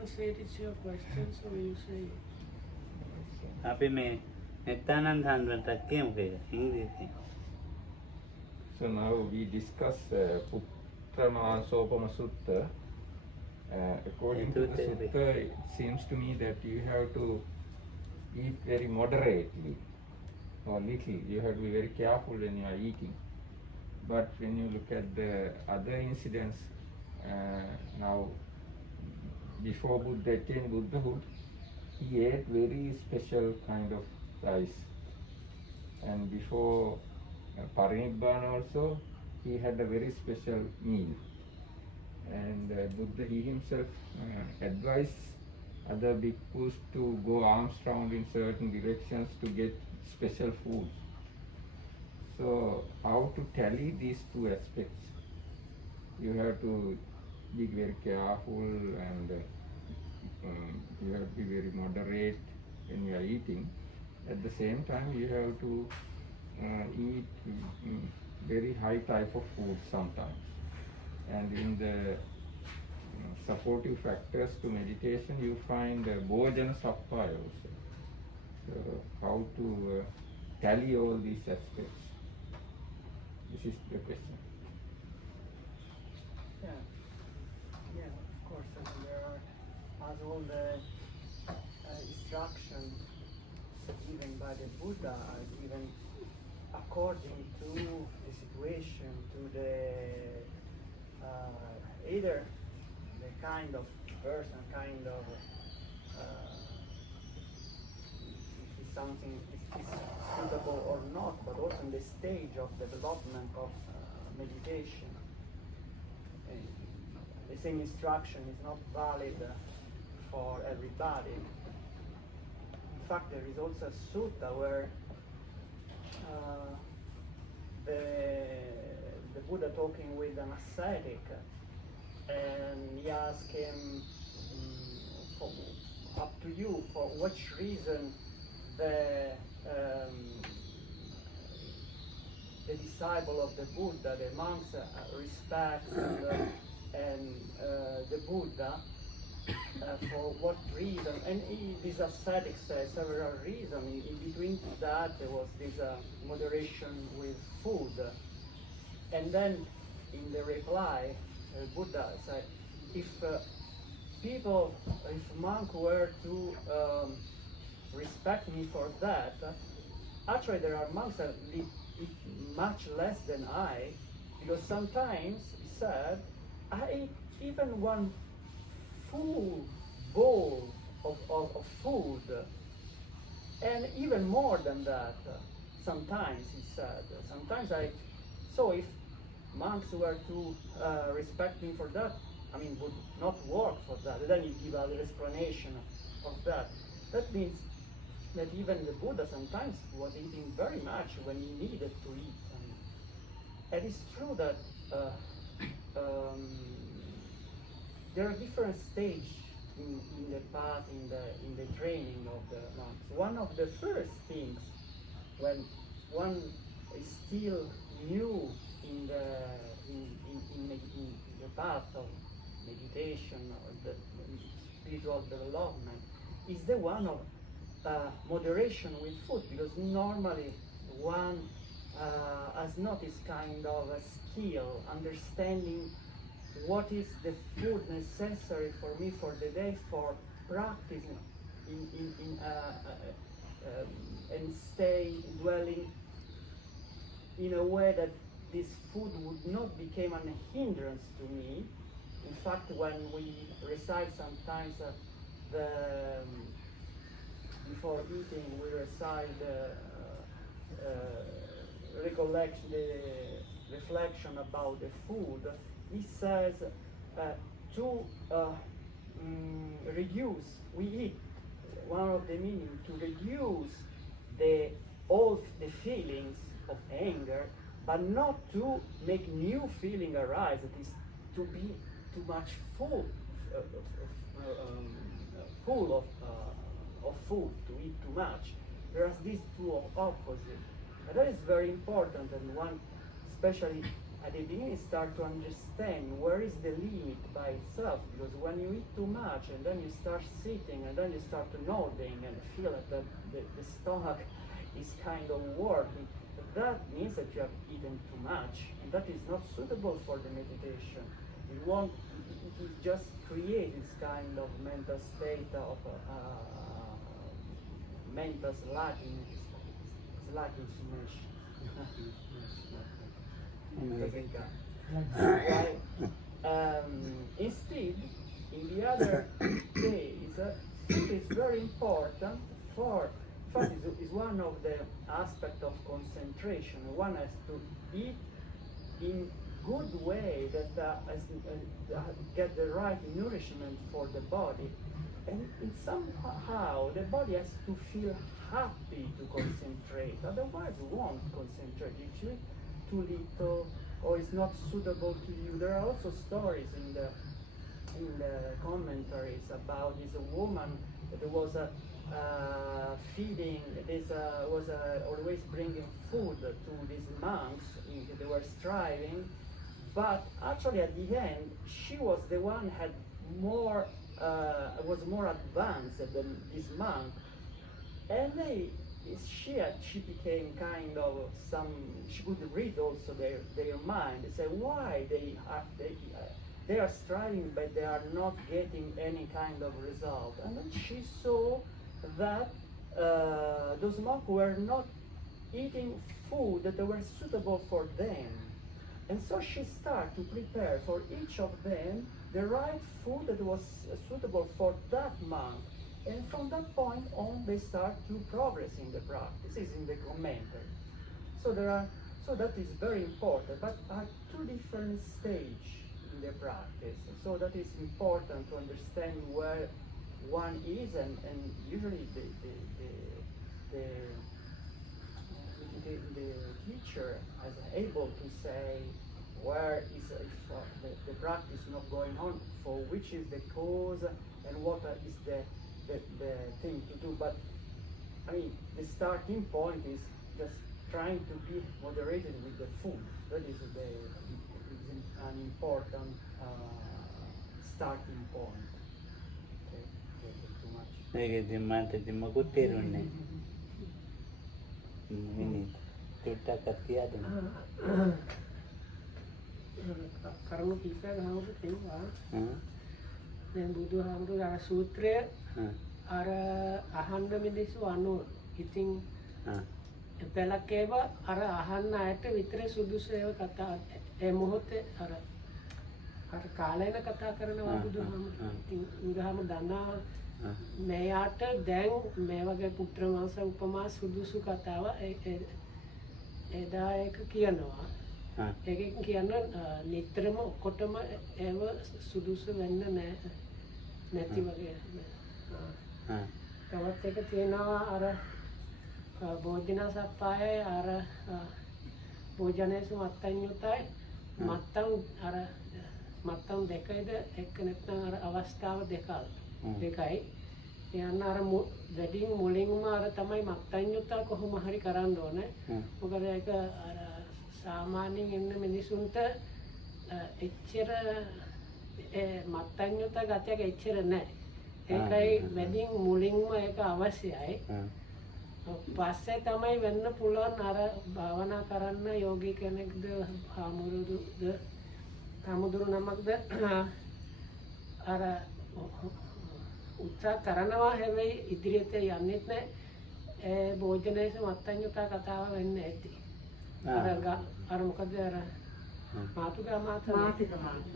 translate it to your question, so you say අපි මේ නිත්‍යානන්ද හන්වන්ට කියමු කියලා ඉංග්‍රීසියෙන්. So now we discuss Putranasopama Sutta. According to the sutta, it seems to me that you have to eat very moderately or little. You have to be very careful when you are eating. But when you look at the other incidents, now before Buddha attained Buddhahood, he ate very special kind of rice. And before Parinibbana also, he had a very special meal. And Buddha, he himself advised other bhikkhus to go arms round in certain directions to get special food. So how to tally these two aspects? You have to be very careful and you have to be very moderate when you are eating. At the same time, you have to eat very high type of food sometimes. And in the supportive factors to meditation, you find bhojana sappaya also. So how to tally all these aspects? This is the question. Yeah, of course. I mean, there are, as all the instructions given by the Buddha are given according to the situation, to the either the kind of person, kind of if something is suitable or not, but also in the stage of development of meditation. The same instruction is not valid for everybody. In fact, there is also a sutta where the Buddha talking with an ascetic, and he asked him, up to you, for which reason the disciple of the Buddha, the monks, respect and the Buddha, for what reason? And this ascetic says several reasons. In between that, there was this moderation with food. And then in the reply, Buddha said, if monks were to respect me for that, actually there are monks that eat much less than I, because sometimes, he said, I eat even one full bowl of food, and even more than that. Sometimes, he said, so if monks were to respect me for that, I mean, would not work for that. Then he give an explanation of that. That means that even the Buddha sometimes was eating very much when he needed to eat. And it's true that there are different stages in the path, in the training of the monks. One of the first things, when one is still new in the path of meditation or the spiritual development, is the one of moderation with food, because normally one has not this kind of a skill, understanding what is the food necessary for me for the day, for practicing and stay dwelling in a way that this food would not become a hindrance to me. In fact, when we recite sometimes before eating, we recite recollection, the reflection about the food. He says to reduce, we eat, one of the meaning, to reduce all the feelings of anger, but not to make new feeling arise, that is to be too much full of food, to eat too much. Whereas these two are opposite. And that is very important, and one, especially at the beginning start to understand where is the limit by itself, because when you eat too much and then you start sitting and then you start to nodding and feel that the stomach is kind of working, that means that you have eaten too much, and that is not suitable for the meditation. It won't, it will just create this kind of mental state of mental slacking summation. Right? Instead, in the other case, food is very important for, in fact, is one of the aspects of concentration. One has to eat in good way that get the right nourishment for the body, and somehow the body has to feel happy to concentrate, otherwise it won't concentrate. If you eat too little or it's not suitable to you. There are also stories in the commentaries about this woman that was feeding, was always bringing food to these monks. They were striving, but actually at the end she was the one had more was more advanced than this monk, and she became kind of she could read also their mind. They say why they are striving but they are not getting any kind of result. And then she saw that those monks were not eating food that were suitable for them. And so she started to prepare for each of them the right food that was suitable for that monk. And from that point on, they start to progress in the practice. This is in the commentary. So that is very important, but at two different stages in the practice. So that is important to understand where one is, and usually the teacher is able to say where is the practice not going on, for which is the cause, and what is the thing to do. But I mean, the starting point is just trying to be moderated with the food. That is an important starting point. Okay, too much. කරුණු කීපයක් අහමුත් තියෙනවා. දැන් බුදුහාමුදුරුවෝ අර සූත්‍රය අර අහන්න මිනිස්සු අනුව ඉතින් පළකේව අර අහන්න අයට විතර සුදුසු ඒවා කතා ඒ මොහොතේ අර කාලේන කතා කරනවා බුදුහාමුදුරුවෝ. ඉතින් බුදුහාමුදුරුවෝ දන්නා මෙයාට දැන් මේ වගේ පුත්‍ර මාස උපමා සුදුසු කතාව එදා එක කියනවා. ඒකෙන් කියන්නේ නිතරම ඔක්කොටම ඒව සුදුසු වෙන්න නැති වගේ. තවත් එක තියෙනවා අර භෝජන සප්පායේ අර භෝජනේසු මත්තඤ්ඤුතයි මත්තම් දෙකයිද එක්ක නැත්නම් අර අවස්ථාව දෙකයි. යන්න අර වැඩිම මුලින්ම අර තමයි මත්තඤ්ඤුත කොහොම හරි කරන්න ඕනේ. මොකද ඒක අර සාමාන්‍යයෙන් ඉන්න මිනිසුන්ට එච්චර මත්තඤ්ඤුත ගතියක් එච්චර නැහැ. ඒකයි වැඩිම මුලින්ම ඒක අවශ්‍යයි. පස්සේ තමයි වෙන්න පුළුවන් අර භාවනා කරන්න යෝගී කෙනෙක්ද හාමුදුරු නමක්ද අර උත්සාහ කරනවා. හැබැයි ඉදිරියට යන්නෙත් නැහැ. ඒ භෝජනයේස මත්තඤ්ඤුත කතාව වෙන්නේ නැති. අර මොකද අර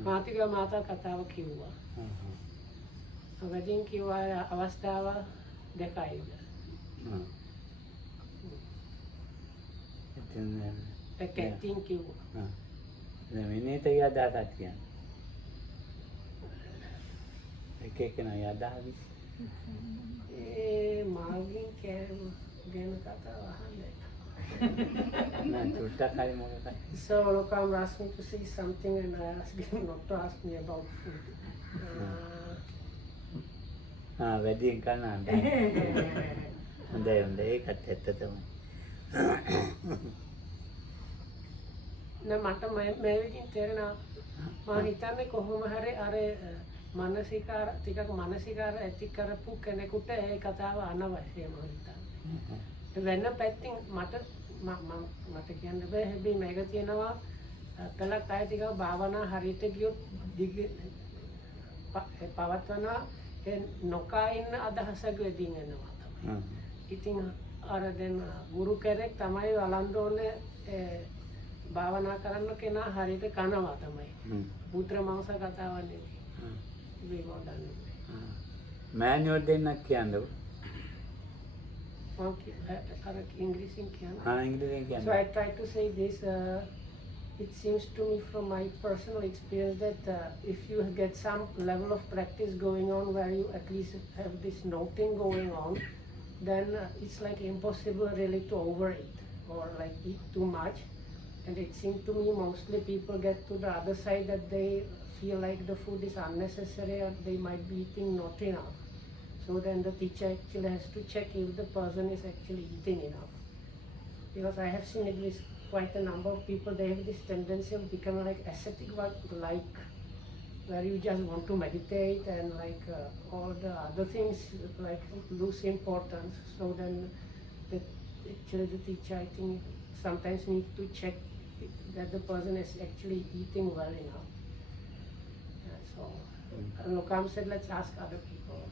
මාතිකා මාතා කතාව කිව්වා. වැඩිම කිව්වා අවස්ථාව දෙකයිද. එකකින් කිව්වා. විනීත යදාට කියන්නේ එක යදාවි ඒ මාගෙන් ගැන කතාව අහන්නේ. So Lokam asked me to say something and I asked him not to ask me about food. වැඩියෙන් කන්න හොඳයි ඒකත් ඇත්ත තමයි. නෑ මට මේ විදිහින් තේරෙනවා මම හිතන්නේ කොහොම හරි අර මානසිකාර ටිකක් මානසිකාර ඇති කරපු කෙනෙකුට ඒ කතාව අනවශ්‍යයි මම හිතන්නේ. වෙන පැත්තෙන් මට කියන්න බෑ හැබැයි මේක තියෙනවා කලක් අය ටිකක් භාවනා හරියට ගියොත් පවත්වනවා ඒ නොකා ඉන්න අදහසක් වෙදින් එනවා තමයි. ඉතින් අර දැන් ගුරු කෙනෙක් තමයි වළඳ ඕනේ භාවනා කරන්න කෙනා හරියට කනවා තමයි. පුත්‍ර මාංශ කතාවක් නෙවෙයි. මෑනියුවල් දෙන්නක් කියන්නකො. ඉංග්‍රීසියෙන් කියන්න. ඉංග්‍රීසියෙන් කියන්න. So I try to say this. It seems to me from my personal experience that if you get some level of practice going on where you at least have this noting going on, then it's like impossible really to overeat or like eat too much. And it seems to me mostly people get to the other side that they feel like the food is unnecessary or they might be eating not enough. So then the teacher actually has to check if the person is actually eating enough. Because I have seen at least quite a number of people, they have this tendency of becoming like ascetic, like where you just want to meditate and like all the other things like lose importance. So then actually the teacher I think sometimes needs to check that the person is actually eating well enough. So Lokam said let's ask other people.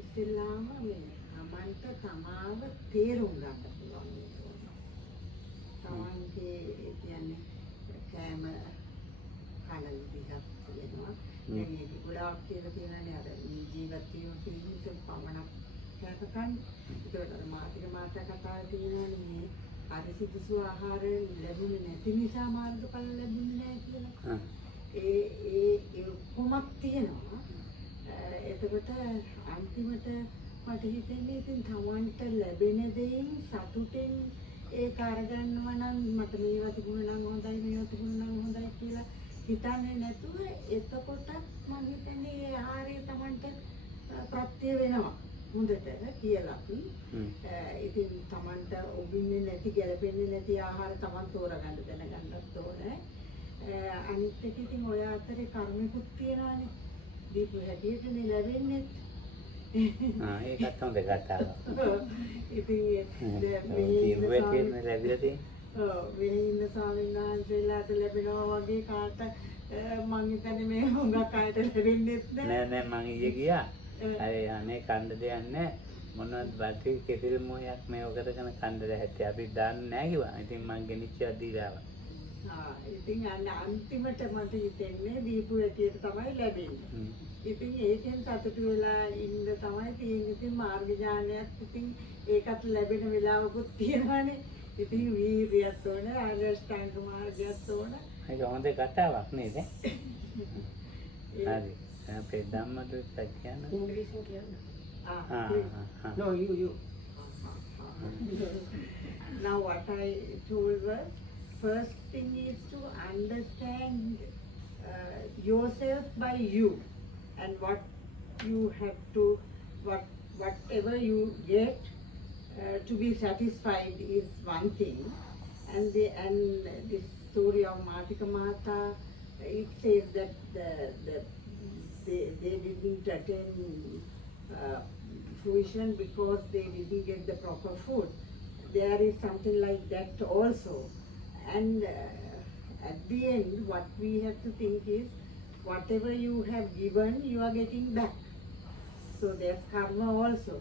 ඉස්සෙල්ලාම මේ තමන්ට තමාව තේරුම් ගන්න පුළුවන් වෙනවා. තමන්ගේ කියන්නේ කෑම කන විදිහක් තියෙනවා. දැන් ඒක ගොඩාක් කියලා තියෙනනේ අර මේ ජීවත් වීම පිළිබඳව පමණක් කෑකකන්. ඒකට මාතික මාතා කතාවේ තියෙනනේ මේ අරිසිදුසු ආහාර ලැබුණේ නැති නිසා මාර්ගඵල ලැබුණේ නැහැ කියලා. ඒ කොමක් තියෙනවා. එතකොට අන්තිමට මට හිතෙන්නේ ඉතින් තමන්ට ලැබෙන දෙයින් සතුටින් ඒක අරගන්නවා නම් මට මේවා තිබුණා නම් හොඳයි මේවා තිබුණා නම් හොඳයි කියලා හිතන්නේ නැතුව එතකොට මම හිතන්නේ ඒ ආහාරය තමන්ට ප්‍රත්‍ය වෙනවා හොඳට කියලා. ඉතින් තමන්ට ඔබින්නේ නැති ගැලපෙන්නේ නැති ආහාර තමන් තෝරගන්න දැනගන්නත් ඕනේ. අනිත් එක ඉතින් ඔය අතරේ කර්මිකුත් තියනවානේ. දීපු හැටියටනේ ලැබෙන්නේ. ඒකත් හොඳ කතාවක්. ඉතින් මේ ඉන්න ස්වාමීන් වහන්සේලාට ලැබෙනවා වගේ කාට මං හිතන්නේ මේ හුඟක් අයට ලැබෙන්නේ නෑ මං ඊයේ ගියා. අය අනේ කණ්ඩ දෙයක් නෑ. මොනවද බටි කෙතිල් මොයක් මේ ඔකටගෙන කණ්ඩ දැහැටි අපි දාන්නේ නෑ කිව්වා. ඉතින් මං ගෙනිච්චා දීලා ඉතින් අන්තිමට මට හිතෙන්නේ දීපු හැටියට තමයි ලැබෙන්නේ. ඉතින් ඒකෙන් සතුටු වෙලා ඉන්න තමයි තියෙන්නේ. ඉතින් මාර්ග ඥානයක් ඉතින් ඒකත් ලැබෙන වෙලාවකුත් තියෙනවානේ. ඉතින් වීර්යයත් ඕන, ආර්යශ්‍රාංග මාර්ගයත් ඕන. ඒක හොඳ කතාවක් නේද? හරි. අපේ ධම්මදුත් කියන්න. ඉංග්‍රීසියෙන් කියන්න. No, you. Now what I told was, first thing is to understand yourself by you, and what you have to, whatever you get to be satisfied is one thing, and this story of Matika Mata, it says that they didn't attain fruition because they didn't get the proper food. There is something like that also. And at the end, what we have to think is, whatever you have given, you are getting back. So there's karma also.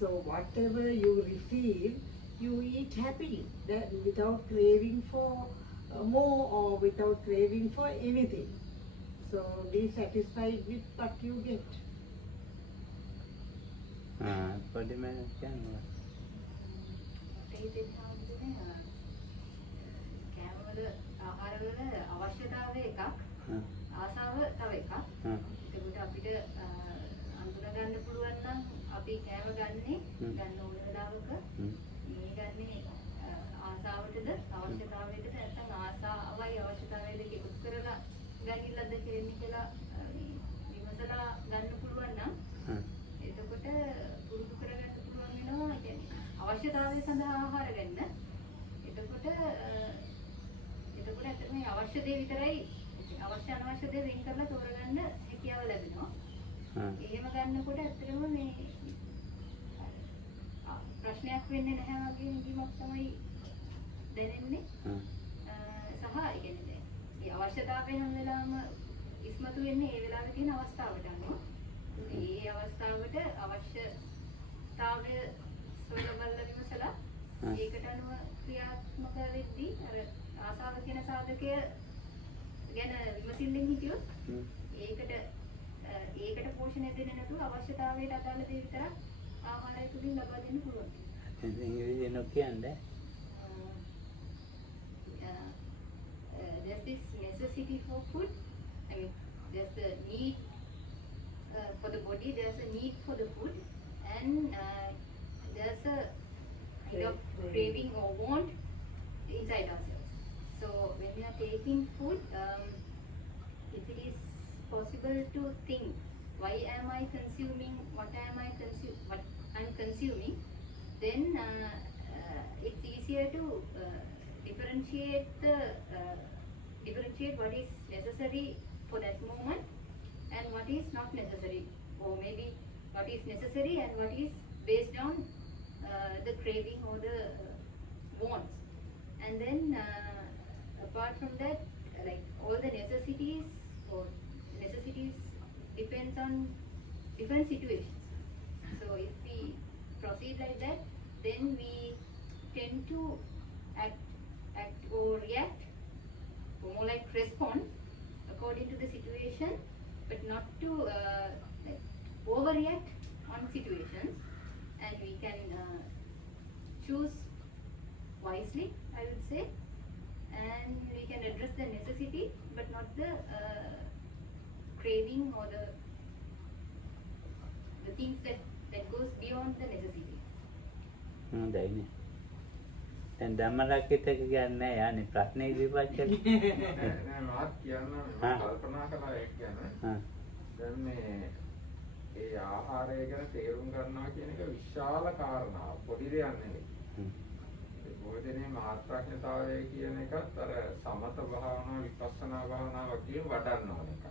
So whatever you receive, you eat happily, that without craving for more or without craving for anything. So be satisfied with what you get. පොඩි මම කියනවා. ආහාරවල අවශ්‍යතාවය එකක් ආසාව තව එකක්. ඒකට අපිට අඳුන ගන්න පුළුවන් නම් අපි කෑම ගන්න ඕන වෙලාවක මේ ගන්නේ ආසාවටද අවශ්‍යතාවයකද නැත්නම් ආසාවයි අවශ්‍යතාවයයි දෙක එකතු කරලා ගනින්නද කියලා විමසලා ගන්න පුළුවන් නම් එතකොට පුරුදු කරගන්න පුළුවන් ලැබෙනවා. ඒ කියන්නේ අවශ්‍යතාවය සඳහා ආහාර ගන්න. එතකොට ඇත්තටම මේ අවශ්‍ය දේ විතරයි අවශ්‍ය අනවශ්‍ය දේ වෙන් කරලා තෝරගන්න හැකියාව ලැබෙනවා. එහෙම ගන්නකොට ඇත්තටම මේ ප්‍රශ්නයක් වෙන්නේ නැහැ වගේ නිදීමක් තමයි දැනෙන්නේ. සහ ඒ කියන්නේ මේ අවශ්‍යතාවය හැම වෙලාවම ඉස්මතු වෙන්නේ ඒ වෙලාවේ තියෙන අවස්ථාවට අනුව. ඒ අවස්ථාවට අවශ්‍යතාවය සොයලා විමසලා ඒකට අනුව ක්‍රියාත්මක වෙද්දී අර ආසාව කියන සාධකය ගැන විමසිල්ලෙන් හිටියොත් ඒකට පෝෂණය දෙන්නේ නැතුව අවශ්‍යතාවයට අදාළ දේ විතරක් ආහාරය තුලින් ලබා දෙන්න පුළුවන්. ඉංග්‍රීසියෙන් කියන්නේ there's this necessity for food. I mean, there's the need for the body, there's a need for the food, and there's a kind of craving or want inside ourselves. So when we are taking food, if it is possible to think, why am I consuming? What I'm consuming? Then it's easier to differentiate what is necessary for that moment and what is not necessary, or maybe what is necessary and what is based on the craving or the wants. And then apart from that, like all the necessities depends on different situations. So if we proceed like that, then we tend to act or react, or more like respond according to the situation, but not to like overreact on situations. And we can choose wisely, I would say, and we can address the necessity, but not the craving or the things that goes beyond the necessity. හොඳයිනේ. දැන් ධම්මලක්කිත කියන්නේ යන්නේ ප්‍රශ්නේ ඉදිරිපත් කරලා. නෑ මාත් කියන්න මම කල්පනා කළා ඒක ගැන. දැන් මේ ඒ ආහාරය ගැන තේරුම් ගන්නවා කියන එක විශාල කාරණාවක්. පොඩි දෙයක් නෙවෙයි. බොහෝ දෙනේ මාත්‍රාඥතාවය කියන එකත් අර සමත භාවනා විපස්සනා භාවනා වගේ වඩන්න ඕන එකක්.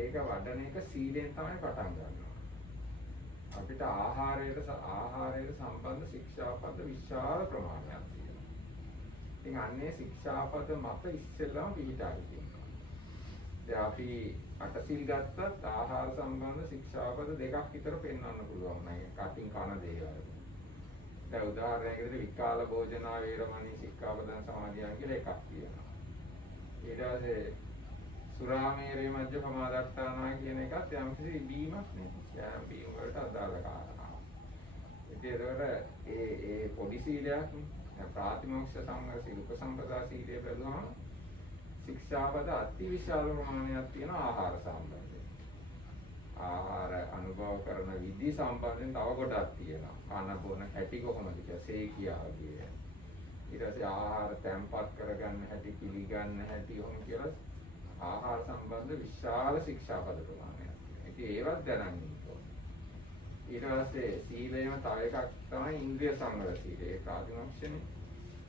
ඒක වඩන එක සීලෙන් තමයි පටන් ගන්නවා. අපිට ආහාරයට සම්බන්ධ ශික්ෂාපද විශාල ප්‍රමාණයක් තියෙනවා. ඉතින් අන්නේ ශික්ෂාපද මත ඉස්සෙල්ලාම පිළිටා හිටිනවා. දැන් අපි අටසිල් ගත්තත් ආහාර සම්බන්ධ ශික්ෂාපද දෙකක් විතර පෙන්වන්න පුළුවන් නේද? කටින් කන දේවල්. දැන් උදාහරණයකට විකාල භෝජනා වේරමණී ශික්ෂාපදං සමාදියාන් කියලා එකක් තියෙනවා. ඊට පස්සේ සුරාමේරේ මජ්ජ පමාදට්ඨානා කියන එකත් යම්කිසි බීමක් නේ. යම් බීම වලට අදාළ කාරණාවක්. ඉතින් ඒකට ඒ පොඩි සීලයක් ප්‍රාතිමෝක්ෂ සංවර සීල උපසම්පදා සීලය බැලුවම ශික්ෂාපද අති විශාල ප්‍රමාණයක් තියෙන ආහාර සම්බන්ධයෙන්. ආහාර අනුභව කරන විදි සම්බන්ධයෙන් තව කොටක් තියෙනවා. කන බොන හැටි කොහොමද කියලා සේකියා වගේ. ඊට පස්සේ ආහාර තැම්පත් කරගන්න හැටි පිළිගන්න හැටි ඔහොම කියලා ආහාර සම්බන්ධ විශාල ශික්ෂාපද ප්‍රමාණයක්. ඉතින් ඒවත් දැනගන්න ඕනේ. ඊට පස්සේ සීලයම තව එකක් තමයි ඉන්ද්‍රිය සංවර සීලය. ඒක ආදිමක්ෂනේ.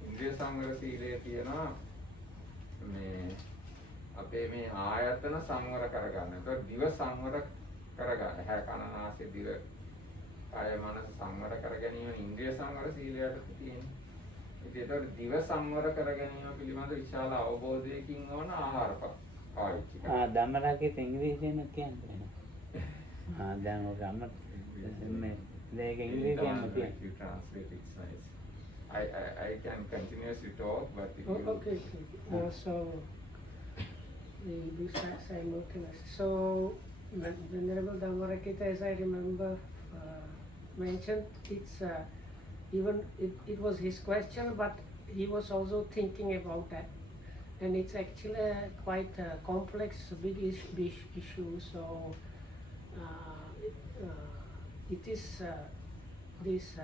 ඉන්ද්‍රිය සංවර සීලය තියෙනවා මේ අපේ මේ ආයතන සංවර කරගන්න. ඒක දිව සංවර කරගන්න. හැ කන නාසය දිව කාය මනස සංවර කර ගැනීම ඉන්ද්‍රිය සංවර සීලයට තියෙනවා. ඉතින් ඒක දිව සංවර කර ගැනීම පිළිබඳ විශාල අවබෝධයකින් ඕන ආහාර පාවිච්චි කරනවා. ධම්මලක්කිත ඉංග්‍රීසියෙන් කියන්නේ. දැන් ඔක අම්ම මේ දෙක ඉංග්‍රීසියෙන් කියන්නේ. You translate it's nice. I can continuously talk, but if you... Okay. So we do simultaneously. So Venerable Dhammarakita, as I remember, mentioned it's even it was his question, but he was also thinking about that, and it's actually quite a complex, big issue. So it is this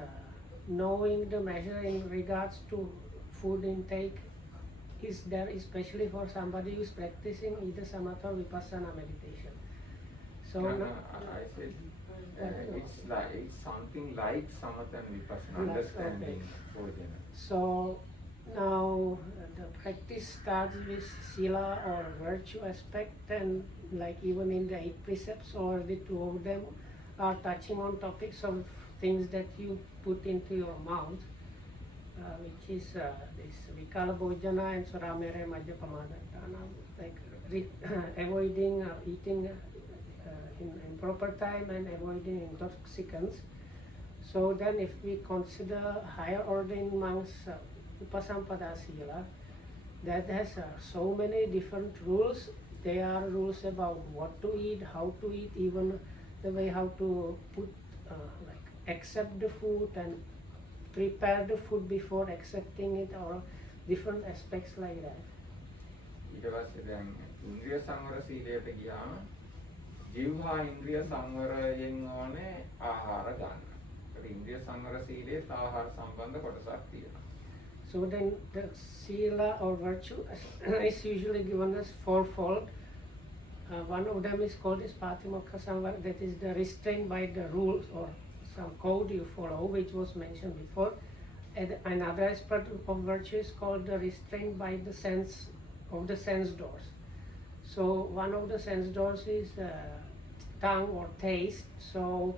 knowing the measure in regards to food intake is there, especially for somebody who is practicing either samatha or vipassana meditation. So I said It's something like samatha and vipassana, Like, understanding okay. bhojana. So now the practice starts with sila or virtue aspect, and like even in the 8 precepts, or the 2 of them are touching on topics of things that you put into your mouth, which is this vikala bhojana and suramere majja pamadatana, like avoiding eating in proper time and avoiding intoxicants. So then if we consider higher ordained monks Upasampada Sila, that has so many different rules. There are rules about what to eat, how to eat, even the way how to put, like accept the food and prepare the food before accepting it, or different aspects like that. ඊට පස්සේ දැන් ඉන්ද්‍රිය සංවර සීලයට ගියාම ජීවහා ඉන්ද්‍රිය සංවරයෙන් ඕනේ ආහාර ගන්න. ඒකට ඉන්ද්‍රිය සංවර සීලයේ ආහාර සම්බන්ධ කොටසක් තියෙනවා. So then the sila or virtue is usually given as fourfold. One of them is called as Patimokha Samvara, that is the restraint by the rules or some code you follow, which was mentioned before. And another aspect of virtue is called the restraint by the sense of the sense doors. So one of the sense doors is tongue or taste. So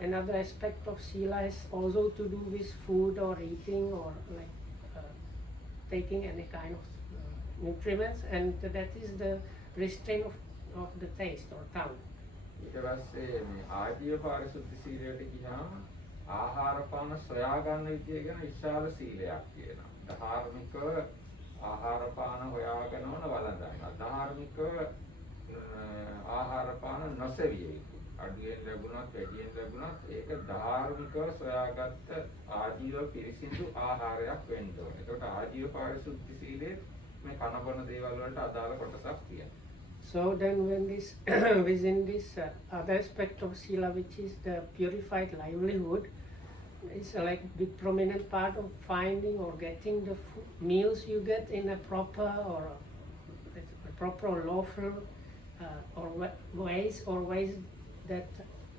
another aspect of sila has also to do with food or eating, or like taking any kind of nutriments, and that is the restraint of the taste or tongue. ඊට පස්සේ මේ ආජීව පාරිශුද්ධ සීලයට ගියාම ආහාර පාන සොයා ගන්න විදිය ගැන විශාල සීලයක් තියෙනවා. ධාර්මිකව ආහාර පාන හොයාගෙන වන වළඳන්න. ධාර්මිකව ආහාර පාන නොසෙවිය යුතු. අඩුවෙන් ලැබුණත් වැඩියෙන් ලැබුණත් ඒක ධාර්මිකව සොයාගත්ත ආජීව පිරිසිදු ආහාරයක් වෙන්න ඕනේ. ඒකට ආජීව පාරිශුද්ධ සීලයේ මේ කනබන දේවල් වලට අදාළ කොටසක් තියෙනවා. So then when this within this other aspect of sila, which is the purified livelihood, is like big prominent part of finding or getting the meals you get in a proper or lawful ways that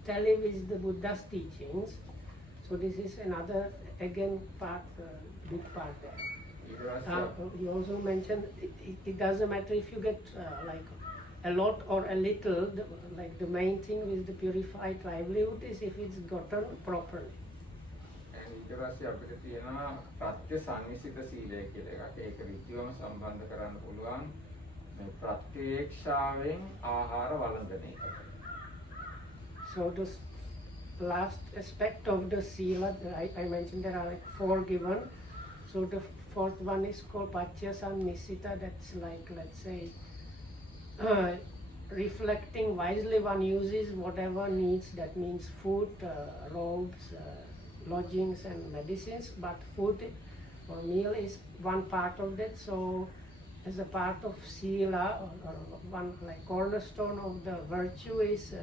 tally with the Buddha's teachings. So this is another again part, big part there. You also mentioned it doesn't matter if you get like a lot or a little, like the main thing with the purified livelihood is if it's gotten properly. ඊට පස්සේ අපිට තියෙනවා ප්‍රත්‍ය සංනිසිත සීලය කියලා එකක්. ඒක ඍජුවම සම්බන්ධ කරන්න පුළුවන් මේ ප්‍රත්‍යක්ෂාවෙන් ආහාර වළඳන එක. So the last aspect of the sila, I mentioned there are like 4 given. So the 4th one is called Paccaya-sannisita. That's like, let's say, reflecting wisely, one uses whatever needs, that means food, robes, lodgings and medicines, but food or meal is one part of that. So as a part of sila, or one like cornerstone of the virtue is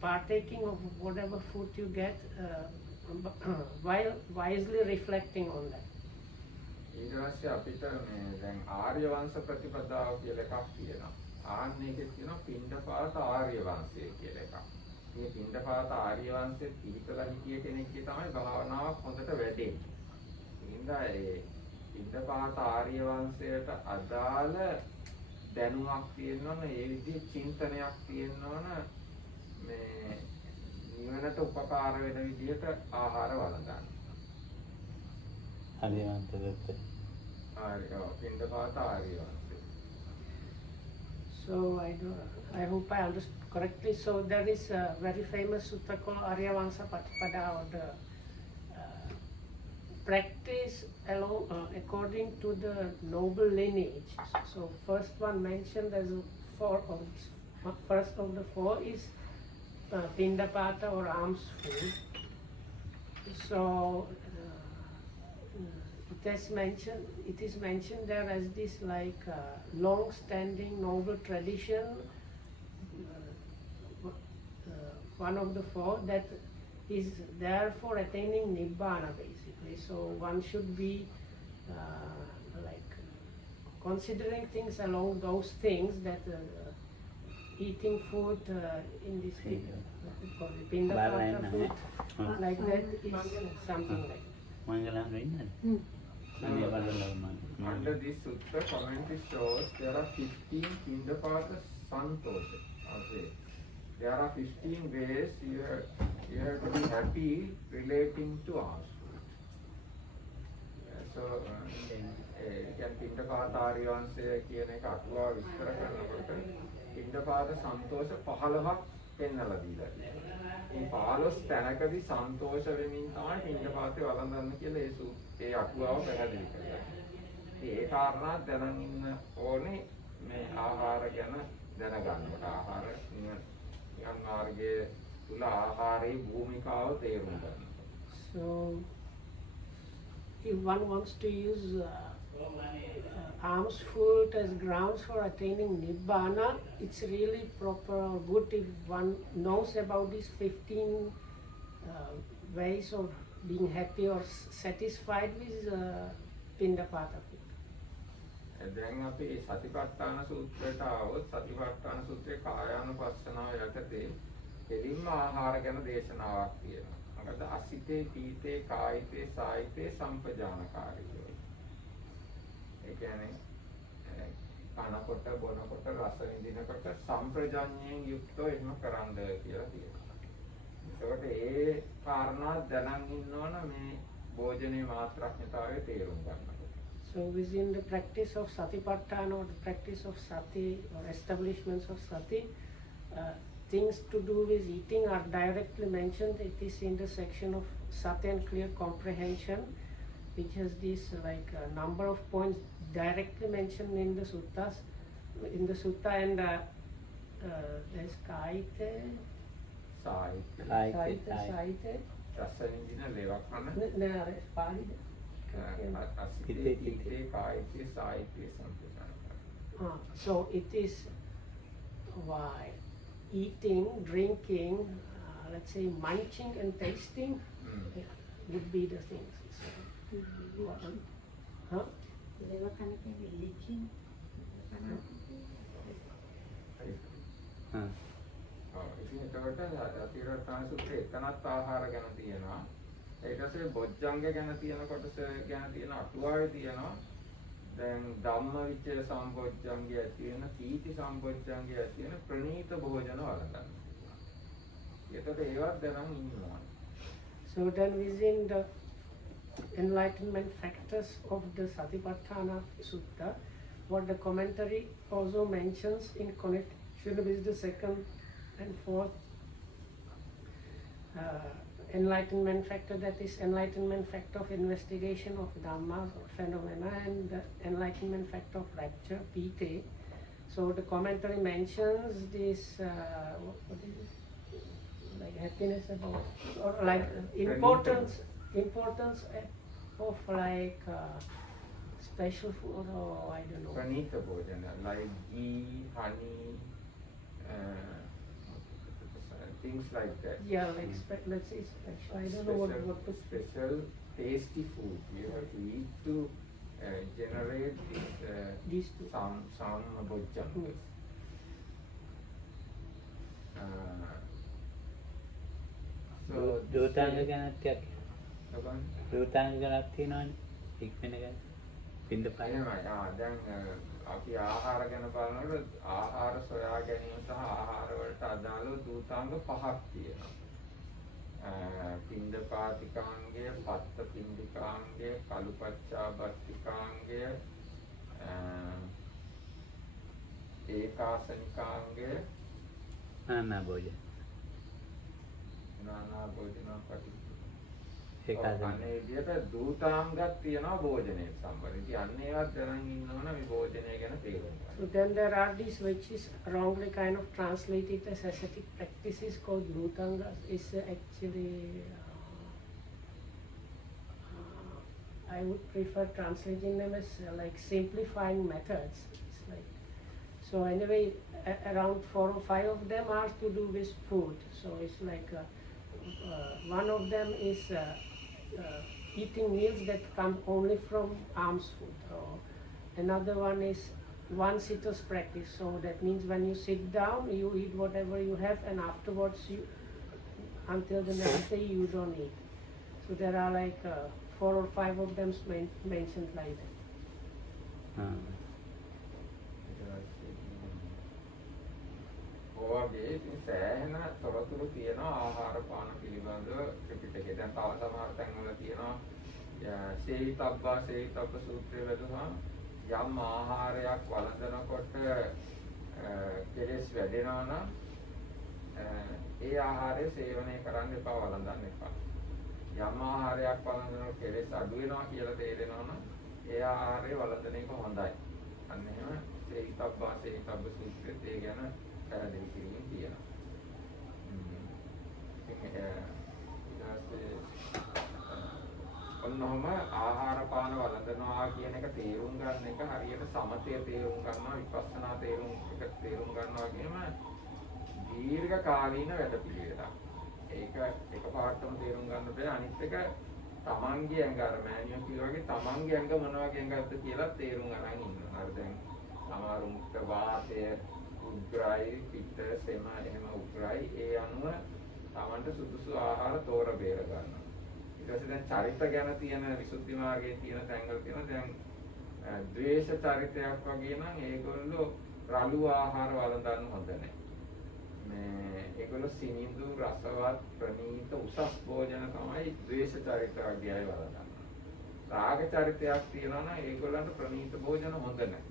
partaking of whatever food you get while wisely reflecting on that. ඊට පස්සේ අපිට මේ දැන් ආර්ය වංශ ප්‍රතිපදාව කියලා එකක් තියෙනවා. ආන්න එකේ තියෙනවා පිණ්ඩපාත ආර්ය වංශය කියලා එකක්. මේ පිණ්ඩපාත ආර්ය වංශයේ පිළිපදලා හිටිය කෙනෙක්ගේ තමයි භාවනාවක් හොඳට වැඩෙන්නේ. ඉතින්දා ඒ පිණ්ඩපාත ආර්ය වංශයට අදාළ දැනුමක් තියෙනවනේ, ඒ විදිහේ චින්තනයක් තියෙනවනේ මේ නිවනට උපකාර වෙන විදිහට ආහාර වළඳන්න. So I hope I understood correctly. So there is a very famous sutta called Aryavansa Patipada, or the practice along according to the noble lineage. So first one mentioned as first of the 4 is Pindapata or alms food. So it is mentioned there as this like long-standing noble tradition, one of the 4 that is there for attaining Nibbana basically. So one should be like considering things along those things that eating food in this Balayan Pindapata na food, nga. like that is something like that. Mangalam rin yan. Ano yung malalaman? Under this sutta, commentary shows there are 15 Pindapata Santosha. Okay. There are 15 ways you have to be happy relating to us. So, again, Pindapata Ariyanse කියන එක අටුවා විස්තර කරනකොට පින්ඩපාත සන්තෝෂ 15ක් පෙන්වලා දීලා තියෙනවා. මේ 15 තැනකදී සන්තෝෂ වෙමින් තමයි පින්ඩපාතේ වළඳන්න කියලා ඒ අටුවාව පැහැදිලි කරලා. ඒ කාරණා දැනන් ඉන්න ඕනේ මේ ආහාර ගැන දැනගන්නකොට. ආහාර නිකන් මාර්ගයේ තුල ආහාරයේ භූමිකාව තේරුම් ගන්න. So, if one wants to use alms food as grounds for attaining Nibbana, it's really proper or good if one knows about these 15 ways of being happy or satisfied with Pindapata food. දැන් අපි සතිපට්ඨාන සූත්‍රයට આવොත් සතිපට්ඨාන සූත්‍රයේ කායානුපස්සනාව යටතේ දෙලින්ම ආහාර ගැන දේශනාවක් තියෙනවා. මොකද අසිතේ පීතේ කායිතේ සායිතේ සම්පජානකාරී. ඒ කියන්නේ කනකොට බොනකොට රස විඳිනකොට සම්ප්‍රජාඤ්ඤයෙන් යුක්තව එහෙම කරන්න කියලා තියෙනවා. ඒකට ඒ කාරණා දැනන් ඉන්නවනේ මේ භෝජනේ මාත්‍රඥතාවයේ තේරුම් ගන්නකොට. So within the practice of Satipatthana or the practice of Sati or establishments of Sati, things to do with eating are directly mentioned. It is in the section of Sati and clear comprehension, which has this like number of points directly mentioned in the suttas, in the sutta, and there's kaite, Saite. රස විඳින ලේවක් කන Pali. අසිතේ පීතේ කායිතේ සායිතේ සම්පජානකාරී. So it is why eating, drinking, let's say munching and tasting would be the things. Huh? licking. ඉතින් එතකොට අතිරටාන සූත්‍රයේ එතනත් ආහාර ගැන තියෙනවා. ඊට පස්සේ බොජ්ජංග ගැන තියෙන කොටස ගැන තියෙන අටුවාවේ තියෙනවා. දැන් ධම්මවිචය සම්බොජ්ජංගය ඇති වෙන, පීති සම්බොජ්ජංගය ඇති වෙන ප්‍රණීත භෝජන වළඳන්න. ඒකට ඒවත් දැනන් ඉන්නවා. So then within the enlightenment factors of the Satipatthana Sutta, what the commentary also mentions in connection with the second and fourth enlightenment factor, that is enlightenment factor of investigation of Dhamma or phenomena, and the enlightenment factor of rapture, pite. So the commentary mentions this, what is it? Like happiness about, or like importance of like special food, or I don't know. ප්‍රණීත භෝජන like ghee, honey, things like that. Yeah, like let's say special. I don't know what to special tasty food you have to eat to generate these two. some bojjhangas. So දූතාංග ගැනත් ටිකක් Saban? දූතාංග ගැනත් තියෙනවනේ. ඉක්මන ගැන. පින්ඩපාත. එහෙමයි. දැන් අපි ආහාර ගැන බලනකොට ආහාර සොයා ගැනීම සහ ආහාර වලට අදාළව දූතාංග පහක් තියෙනවා. පින්ඩපාතිකාංගය, පත්ත පින්ඩිකාංගය, කලුපච්චාබත්තිකාංගය, ඒකාසනිකාංගය, නානා භෝජන. නානා භෝජන පටිච්ච. ඒකාසනික. අනේ විදිහට දූතාංගයක් තියෙනවා භෝජනයේ සම්බන්ධ. ඉතින් අන්න ඒවත් දැනන් ඉන්නවනේ මේ භෝජනය ගැන තේරුම් ගන්න. So then there are these which is wrongly kind of translated as ascetic practices called Bhutangas. Is actually I would prefer translating them as like simplifying methods. It's like, so anyway, around 4 or 5 of them are to do with food. So it's like one of them is eating meals that come only from alms food. Or another one is one sitter's practice. So that means when you sit down, you eat whatever you have, and afterwards you, until the next day, you don't eat. So there are like 4 or 5 of them mentioned like that. ඔයගේ ඉතින් සෑහෙන තොරතුරු තියෙනවා ආහාර පාන පිළිබඳව ත්‍රිපිටකේ. දැන් තව සමහර තැන්වල තියෙනවා සේවිතබ්බ සූත්‍රය වැදුනහම යම් ආහාරයක් වළඳනකොට කෙලෙස් වැඩෙනවා නම් ඒ ආහාරය සේවනය කරන්න එපා, වළඳන්න එපා. යම් ආහාරයක් වළඳනකොට කෙලෙස් අඩු වෙනවා කියලා තේරෙනවා නම් ඒ ආහාරය වළඳන එක හොඳයි. අන්න එහෙම සේවිතබ්බ සූත්‍රයේ ඒ ගැන පැහැදිලි කිරීමක් තියෙනවා. ඔන්නෝම ආහාර පාන වළඳනවා කියන එක තේරුම් ගන්න එක හරියට සමතය තේරුම් ගන්නවා, විපස්සනා තේරුම් ගන්නවා කියම දීර්ඝ කාලීන වැඩපිළිවෙලක්. ඒක එකපාරටම තේරුම් ගන්න බෑ. අනිත් එක තමන්ගේ ඇඟ අර මෑනියෝ කිව්වා වගේ තමන්ගේ ඇඟ මොන වගේ ඇඟක්ද කියලා තේරුම් ගන්න ඉන්නවා. අර දැන් සමහරුන්ට වාතය උග්‍රයි, පිත්ත සෙම එහෙම උග්‍රයි. ඒ අනුව තමන්ට සුදුසු ආහාර තෝර බේර ගන්නවා. ඊට පස්සේ දැන් චරිත ගැන තියෙන විසුද්ධි මාර්ගයේ තියෙන තැන්වල තියෙන දැන් ද්වේෂ චරිතයක් වගේ නම් ඒගොල්ලෝ රළු ආහාර වළඳන්න හොඳ නැහැ. මේ ඒගොල්ලෝ සිනිඳු රසවත් ප්‍රණීත උසස් භෝජන තමයි ද්වේෂ චරිත වගේ අය වළඳන්නේ. රාග චරිතයක් තියෙනවා නම් ඒගොල්ලන්ට ප්‍රණීත භෝජන හොඳ නැහැ.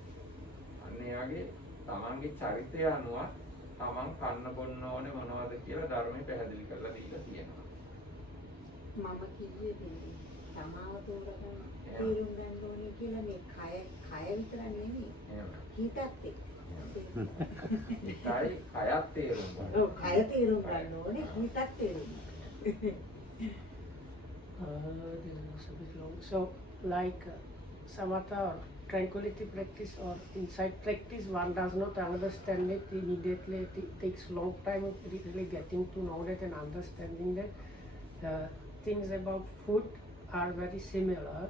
අන්න ඒ වගේ තමන්ගේ චරිතය අනුව තමන් කන්න බොන්න ඕනේ මොනවද කියලා ධර්මයේ පැහැදිලි කරලා දීලා තියෙනවා. මම කිව්වේ තමාව තෝරගන්න තීරුම් ගන්න ඕනේ කියලා මේ කය විතර නෙවෙයි. හිතත් එක්ක. ඒකයි කයත් තේරුම් ගන්න. ඔව් කය තේරුම් ගන්න ඕනේ, හිතත් තේරුම් ගන්න. This was a bit long. So like samatha or tranquility practice or insight practice, one does not understand it immediately. It takes long time of really getting to know that and understanding that. Things about food are very similar.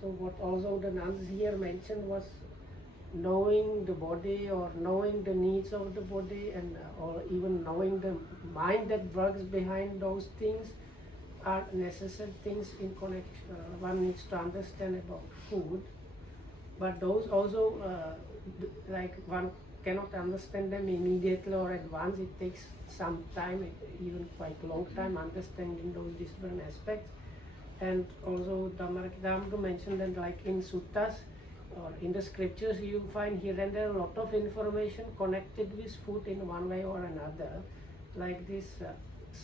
So what also the nuns here mentioned was knowing the body or knowing the needs of the body, and or even knowing the mind that works behind those things are necessary things in connection. One needs to understand about food, but those also like one cannot understand them immediately or at once. It takes some time, even quite long time, understanding those different aspects. And also Dhamma mentioned that like in suttas or in the scriptures you find here and there a lot of information connected with food in one way or another. Like this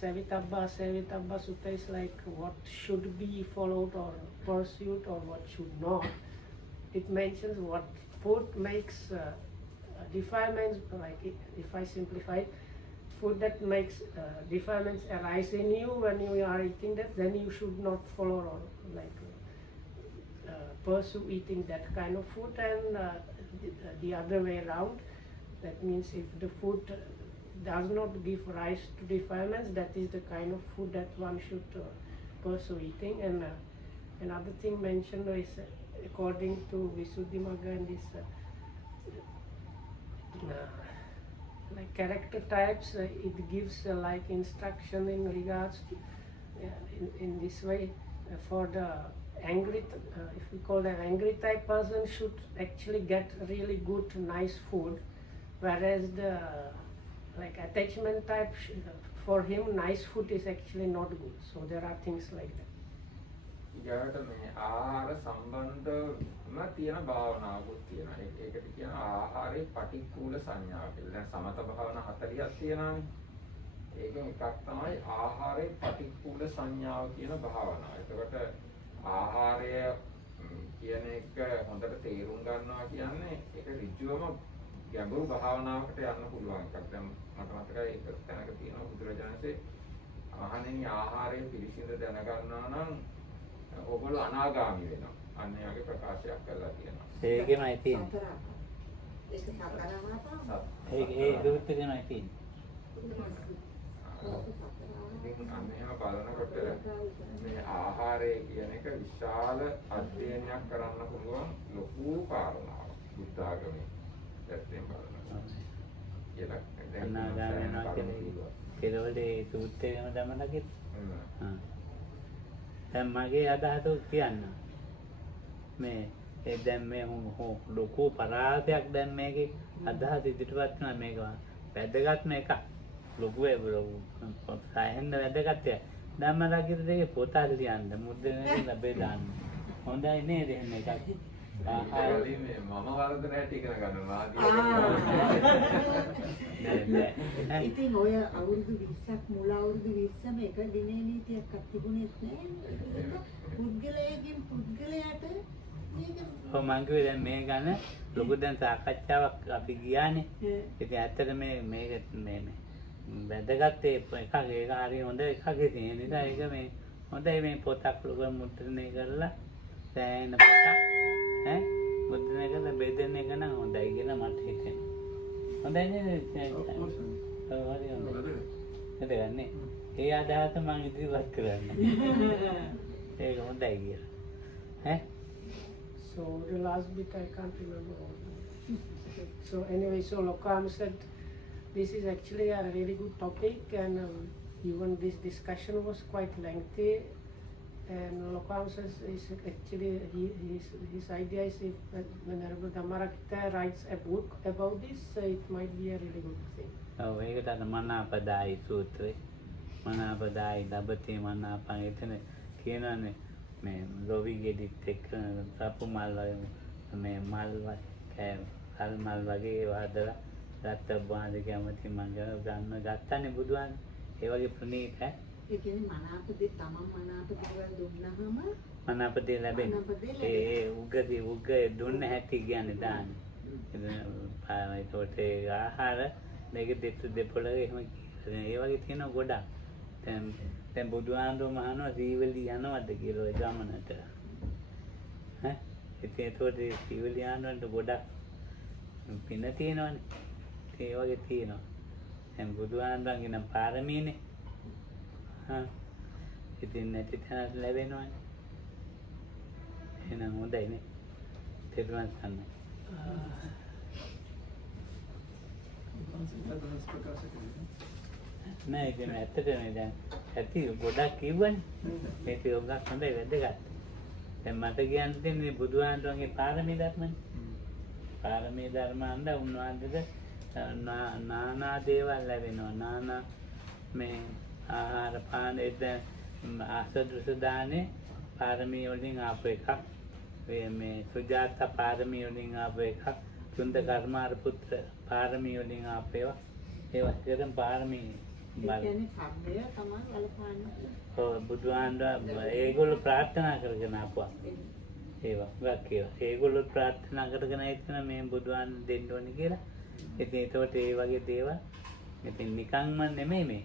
Sevitabba sutta is like what should be followed or pursued or what should not. It mentions what food makes defilements, like if I simplify it, food that makes defilements arise in you when you are eating that, then you should not follow or like pursue eating that kind of food, and the other way around. That means if the food does not give rise to defilements, that is the kind of food that one should pursue eating. And another thing mentioned is according to Visuddhimagga and this like character types, it gives like instruction in regards to in this way for the angry if we call an angry type person should actually get really good nice food, whereas the like attachment type for him nice food is actually not good. So there are things like that. ඊට මේ ආහාර සම්බන්ධව තියෙන භාවනාවකුත් තියෙනවා. ඒකට කියන ආහාරේ පටික්කුල සංඥාව කියලා. දැන් සමත භාවනා 40ක් තියෙනවානේ. ඒකෙන් එකක් තමයි ආහාරේ පටික්කුල සංඥාව කියන භාවනාව. එතකොට ආහාරය කියන එක හොඳට තේරුම් ගන්නවා කියන්නේ ඒක ඍජුවම ගැඹුරු භාවනාවකට යන්න පුළුවන් එකක්. දැන් මට මතකයි ඒක තැනක තියෙනවා බුදුරජාණන්සේ ආහනෙනි ආහාරය පිළිසිඳ දැනගන්නවා නම් ඔබල අනාගාමී වෙනවා. අන්න ඒ වගේ ප්‍රකාශයක් කරලා තියෙනවා. ඒකෙමයි තියෙන්නේ. ඒක සතරාපා. ඒ දුරුත්තරෙමයි තියෙන්නේ. ඉතින් අන්න එහෙම බලනකොට මේ ආහාරය කියන එක විශාල අධ්‍යයනයක් කරන්න පුළුවන් ලොකු කාරණාවක් බුද්ධ ආගමේ. කියලා. අනාගාමී වෙනවා කියලා. කෙලවල ඒ සූත්‍රයේම දමලා කිව්වා. දැන් මගේ අදහස කියන්න. මේ දැන් මේ ලොකු පරාසයක් දැන් මේකේ අදහස ඉදිරිපත් කරන මේක වැදගත්ම එකක්. ලොකු සාහෙන්න වැදගත් එක. ධම්මරාගිරේ පොත ලියන්න මුද්‍රණය ලැබේ දාන්න. හොඳයි නේද එහෙම එකක්. මම වරදන හැටි ඉගෙන ගන්නවා. ඉතින් ඔය අවුරුදු 20ක් මුල අවුරුදු 20ම එක දිනේ නීතියක් තිබුණෙත් නෑ. පුද්ගලයාගෙන් පුද්ගලයාට ඔව් මං කිව්වේ දැන් මේ ගැන ලොකු දැන් සාකච්ඡාවක් අපි ගියානේ. ඉතින් ඇත්තට මේක වැදගත් එකක්. ඒක හරි හොඳ එකක්. ඒ නිසා ඒක මේ හොඳයි මේ පොතක් ලොකු මුද්‍රණය කරලා දැන් පොතක් මුද්‍රණය කරලා බෙදෙන එක නම් හොඳයි කියලා මට හිතෙනවා. හොඳයි නේද? ඔව් හරි හොඳයි. නේද ගන්නේ? ඒ අදහස මං ඉදිරිපත් කරන්නේ. ඒක හොඳයි කියලා. So the last bit I can't remember. So anyway, so Lokam said this is actually a really good topic, and even this discussion was quite lengthy. And Lokam says is actually his idea is if Venerable Dhammarakita writes a book about this, it might be a really good thing. Oh, ඒක තමයි මනාපදායි සූත්‍රය. මනාපදායි ලබතේ මනාපං එතන කියනනේ මේ ලෝවි ගෙඩිත් එක්ක සප්පු මල් මේ මල් කල් මල් වගේ වහදලා රත් බාඳ කැමති මං ගන්න ගත්තනේ බුදුන්. ඒ වගේ ප්‍රණීත ඈ. ඒ කියන්නේ මනාපදේ තමන් මනාප දේවල් දුන්නාම මනාපදේ ලැබෙන්නේ. ඒ උග්ග දුන්න හැටි කියන්නේ දාන්නේ. ඒකට ඒ ආහාර මේක දෙපොළක එහෙම ඒ වගේ තියෙන ගොඩක්. දැන් බුදුහාමුදුරුවෝ මහනවා සීවලි යනවද කියලා ඒ ගමනට. ඉතින් ඒතකොට සීවලි යනවන්ට ගොඩක් පින තියෙනවනේ. ඒ වගේ තියෙනවා. දැන් බුදුහාමුදුරන්ගේ නම් පාරමීනේ. ඉතින් නැති තැනට ලැබෙනවනේ. එහෙනම් හොඳයිනේ. තෙරුවන් සරණයි. නෑ ඒක ඇත්තටම දැන් ඇති ගොඩක් කිව්වනේ. ඒක උගක් හොඳයි වැදගත්. දැන් මට කියන්න තියෙන්නේ බුදුහාමුදුරන්ගේ පාරමී ධර්මනේ. පාරමී ධර්ම අන්ද උන්වහන්සේට නානා දේවල් ලැබෙනවා. නානා මේ ආහාර පාන එද ආසදෘස දානේ පාරමී වලින් ආපු එකක්. මේ සුජාත පාරමී වලින් ආපු එකක්. සුන්ද කර්මාර පුත්‍ර පාරමී වලින් ආපු ඒවා. ඒවා කියන පාරමී කියන්නේ කර්මය තමයි වලපාන්නේ. ඔව් බුදුහාමුදුරුවෝ ඒගොල්ලෝ ප්‍රාර්ථනා කරගෙන ආපුවා. ඒවා වාක්‍යය. ඒගොල්ලෝ ප්‍රාර්ථනා කරගෙන ඉතන මේ බුදුහාන් දෙන්න ඕනේ කියලා. ඉතින් ඒකට ඒ වගේ දේවල් ඉතින් නිකන්ම නෙමෙයි මේ.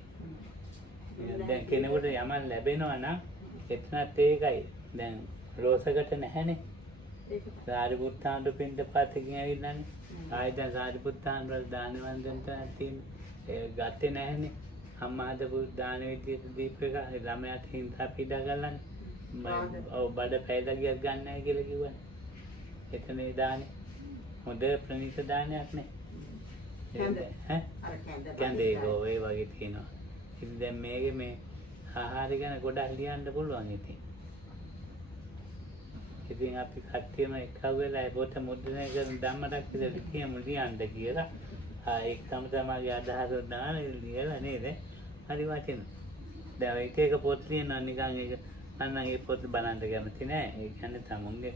දැන් කෙනෙකුට යමක් ලැබෙනවා නම් එතනත් ඒකයි. දැන් රෝසකට නැහැනේ. සාරිපුත්තාන්ට පින්දපාතකින් ඇවිල්ලානේ. ආයෙත් දැන් සාරිපුත්තාන්ට දාන වන්දනට තියෙන්නේ. ගත්තේ නැහැනේ. අම්මා හදපු දාන විදියට දීප එක ළමයාට හින්දා පීඩා ගන්නනේ. ඔව් බඩ පැයලා ගියක් ගන්න නැහැ කියලා කිව්වනේ. එතන ඒ දානේ හොඳ ප්‍රණීත දානයක් නේ. කැන්දේ ඒ වගේ තියෙනවා. ඉතින් දැන් මේකේ මේ ආහාර ගැන ගොඩක් ලියන්න පුළුවන් ඉතින්. ඉතින් අපි කට්ටියම එකව වෙලා පොත මුද්‍රණය කරන ධම්මරක්කිත කියමු ලියන්න කියලා. ඒක තමයි අදහස දාන ලියලා නේද? හරි වටින. දැන් එක පොත් ලියනවා නිකන් ඒක අන්න ඒ පොත් බලන්න කැමති නෑ. ඒ කියන්නේ තමුන්ගේ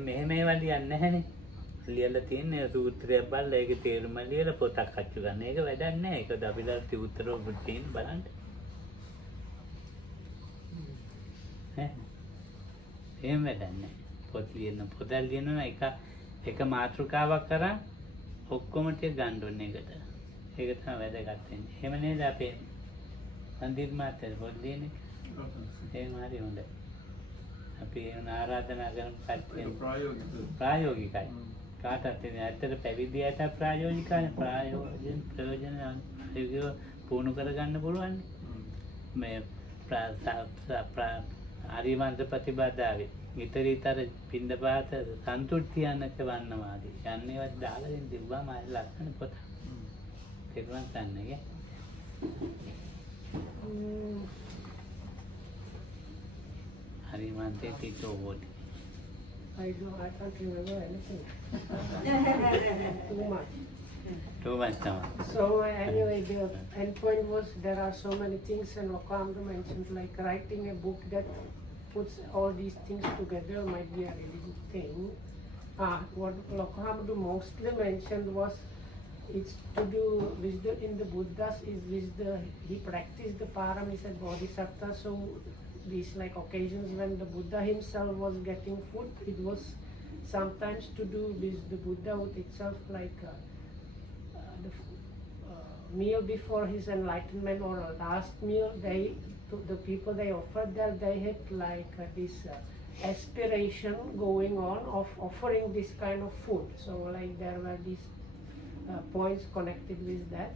මෙහෙම ඒවා ලියන්නේ නැහනේ. ලියලා තියෙන්නේ සූත්‍රයක් බලලා ඒකේ තේරුම ලියලා පොතක් අච්චු ගන්න. ඒක වැඩක් නෑ. ඒකද අපි දාලා උත්තර ඔබට බලන්න. එහෙම වැඩක් නෑ. පොත් ලියනවා එක මාතෘකාවක් කරා ඔක්කොම ටික ගන්න ඕනේ ඒකට. ඒක තමයි වැදගත් වෙන්නේ. එහෙම නේද අපේ අන්තිම මාතෘකාව පොත් ලියන්නේ? එහෙම හරි හොඳයි. අපි එන ආරාධනා කරන කට්ටිය ප්‍රායෝගිකයි. කාටත් ඇත්තට පැවිදියට ප්‍රායෝගිකයි. ප්‍රයෝජන පුහුණු කරගන්න පුළුවන්. මේ ආරියවංශ ප්‍රතිපදාවේ ඊතරීතර පින්දපාත සන්තුට්ඨියන්නක වන්නවාදී. යන්නේවත් දාලා දෙන්න තිබ්බා මායි ලස්සන පොත. තේරුම් ගන්නගේ. හරි මන්තේ තිතෝ වෝටි. I can't remember anything. Too much. Too much time. So anyway, the end point was there are so many things, and Lokamda mentioned like writing a book that puts all these things together might be a really good thing. What Lokamda mostly mentioned was it's to do wisdom in the Buddhas is wisdom. He practiced the paramis and bodhisattva. So these like occasions when the Buddha himself was getting food, it was sometimes to do with the Buddha with itself like the meal before his enlightenment or last meal. They to the people they offered there, they had like this aspiration going on of offering this kind of food. So like there were these points connected with that.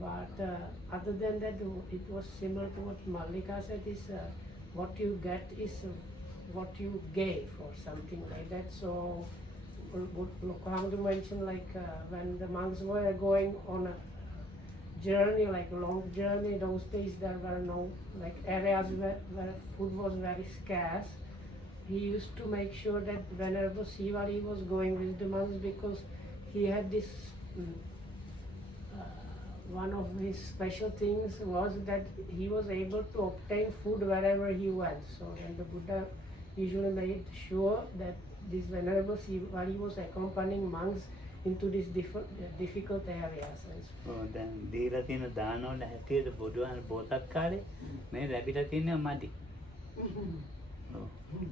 But other than that, it was similar to what Mallika said, is what you get is what you gave or something like that. So Lokamda mentioned like when the monks were going on a journey, like a long journey, those days there were no like areas where food was very scarce. He used to make sure that whenever Sivali was going with the monks, because he had this one of his special things was that he was able to obtain food wherever he went. So then the Buddha usually made sure that this Venerable Sivali was accompanying monks into these difficult areas. දැන් දීලා තියෙන දාන වල හැටියට බුදුහාම බෝසත් කාලේ මේ ලැබිලා තියෙන මදි.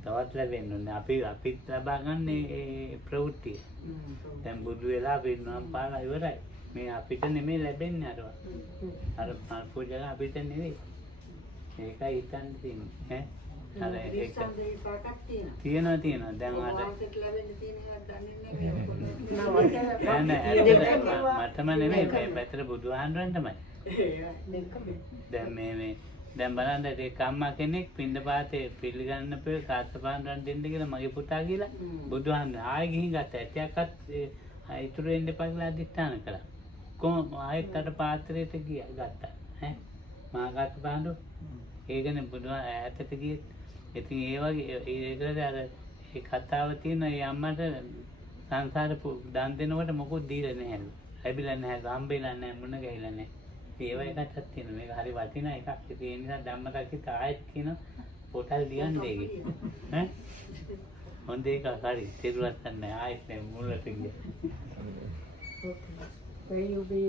තවත් ලැබෙන්න ඕනේ. අපිත් ලබා ගන්න ඒ ප්‍රවෘත්තිය. දැන් බුදු වෙලා අපි නම් පාලා ඉවරයි. මේ අපිට නෙමෙයි ලැබෙන්නේ අරවා. අර පූජා අපිට නෙවෙයි. ඒකයි හිතන්න තියෙන්නේ. අර ඒක තියෙනවා. දැන් අර මටම නෙමෙයි පැතර බුදුහාමුදුරන් තමයි. දැන් මේ දැන් බලන්න ඒ කම්මා කෙනෙක් පින්දපාතේ පිළිගන්න පෙර කාර්තපාන්දරන් දෙන්න කියලා මගේ පුතා කියලා බුදුහාමුදුරන් ආයෙ ගිහින් ගත්තා. ඇටයක්වත් ඉතුරු වෙන්න එපා කියලා අධිෂ්ඨාන කළා. කොහොම ආයෙත් අර පාත්‍රයට ගියා ගත්තා. මහා කාර්තපාන්දර ඒකනේ බුදුහාම ඈතට ගියේ. ඉතින් ඒ වගේ ඒකද අර ඒ කතාව තියෙන ඒ අම්මට සංසාර දන් දෙනකොට මොකුත් දීලා නැහැලු. ලැබිලා නැහැ, හම්බෙලා නැහැ, මුණ ගැහිලා නැහැ. ඒව එකක් තියෙනවා. මේක හරි වටිනා එකක්. ඒ නිසා ධම්ම තාක්ෂිත ආයෙත් කියන පොතල් ලියන්න ඒකේ. ඈ හොඳ එකක් හරි. තේරුවත් නැහැ. ආයෙත් මුලට ගියා. Okay. May you be